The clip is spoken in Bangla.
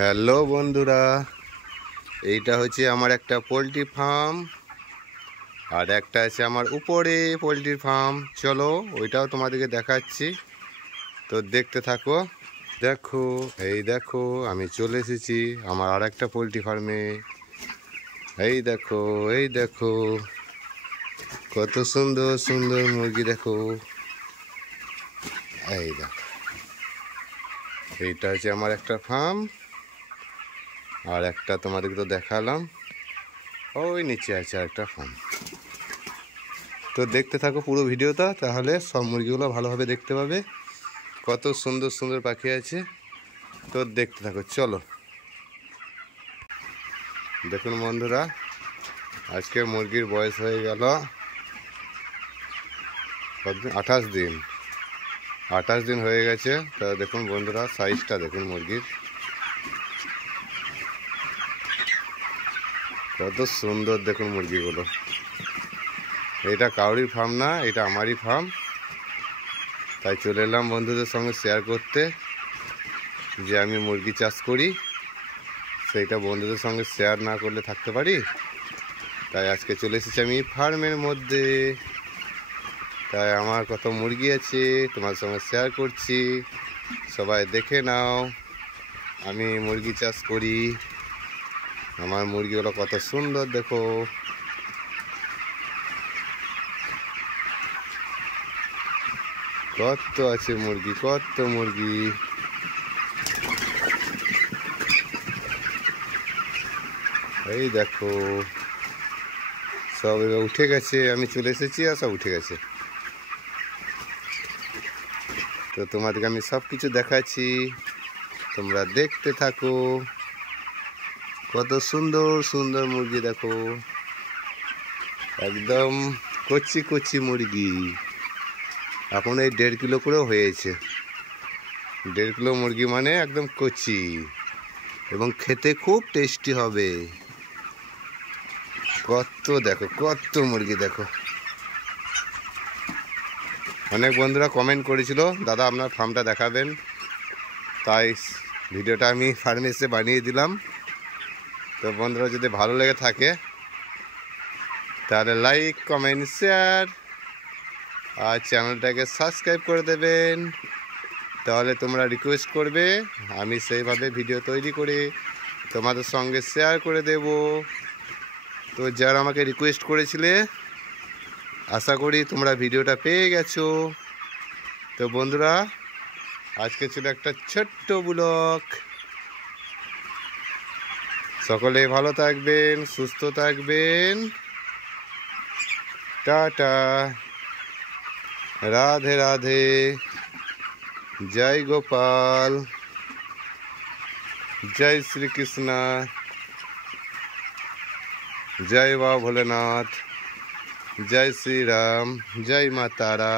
হ্যালো বন্ধুরা, এইটা হচ্ছে আমার একটা পোলট্রি ফার্ম আর একটা আছে আমার উপরে পোলট্রির ফার্ম। চলো ওইটাও তোমাদেরকে দেখাচ্ছি, তো দেখতে থাকো। দেখো, এই দেখো আমি চলে এসেছি আমার আর একটা পোলট্রি ফার্মে। এই দেখো, এই দেখো কত সুন্দর সুন্দর মুরগি দেখো। এই দেখো, এইটা হচ্ছে আমার একটা ফার্ম আর একটা তোমাদেরকে তো দেখালাম, ওই নিচে আছে একটা ফার্ম। তো দেখতে থাকো পুরো ভিডিওটা, তাহলে সব মুরগিগুলো ভালোভাবে দেখতে পাবে। কত সুন্দর সুন্দর পাখি আছে, তো দেখতে থাকো। চলো দেখুন বন্ধুরা, আজকে মুরগির বয়স হয়ে গেল 28 দিন। 28 দিন হয়ে গেছে। তা দেখুন বন্ধুরা, সাইজটা দেখুন মুরগির, কত সুন্দর দেখুন মুরগিগুলো। এটা কাউরির ফার্ম না, এটা আমারই ফার্ম। তাই চলে এলাম বন্ধুদের সঙ্গে শেয়ার করতে যে আমি মুরগি চাষ করি। সেইটা বন্ধুদের সঙ্গে শেয়ার না করলে থাকতে পারি। তাই আজকে চলে এসেছি আমি ফার্মের মধ্যে। তাই আমার কত মুরগি আছে তোমার সঙ্গে শেয়ার করছি, সবাই দেখে নাও। আমি মুরগি চাষ করি, আমার মুরগিগুলো কত সুন্দর দেখো। কত আছে মুরগি, কত মুরগি। এই দেখো সব এবার উঠে গেছে, আমি চলে এসেছি আর সব উঠে গেছে। তো তোমাদেরকে আমি সব কিছু দেখাচ্ছি, তোমরা দেখতে থাকো। কত সুন্দর সুন্দর মুরগি দেখো, একদম কচি কচি মুরগি। এখন এই 1.5 কিলো করেও হয়েছে। 1.5 কিলো মুরগি মানে একদম কচি, এবং খেতে খুব টেস্টি হবে। কত দেখো, কত মুরগি দেখো। অনেক বন্ধুরা কমেন্ট করেছিল, দাদা আপনার ফার্মটা দেখাবেন। তাই ভিডিওটা আমি ফার্মে এসে বানিয়ে দিলাম। তো বন্ধুরা যদি ভালো লেগে থাকে তাহলে লাইক, কমেন্ট, শেয়ার আর চ্যানেলটাকে সাবস্ক্রাইব করে দেবেন। তাহলে তোমরা রিকোয়েস্ট করবে, আমি সেইভাবে ভিডিও তৈরি করে তোমাদের সঙ্গে শেয়ার করে দেব। তো যারা আমাকে রিকোয়েস্ট করেছিলে, আশা করি তোমরা ভিডিওটা পেয়ে গেছো। তো বন্ধুরা, আজকে ছিল একটা ছোট্ট ব্লগ। সকলে ভালো থাকবেন, সুস্থ থাকবেন। টাটা, রাধে রাধে, জয় গোপাল, জয় শ্রীকৃষ্ণ, জয় বাবা ভোলেনাথ, জয় শ্রী রাম, জয় মা তারা।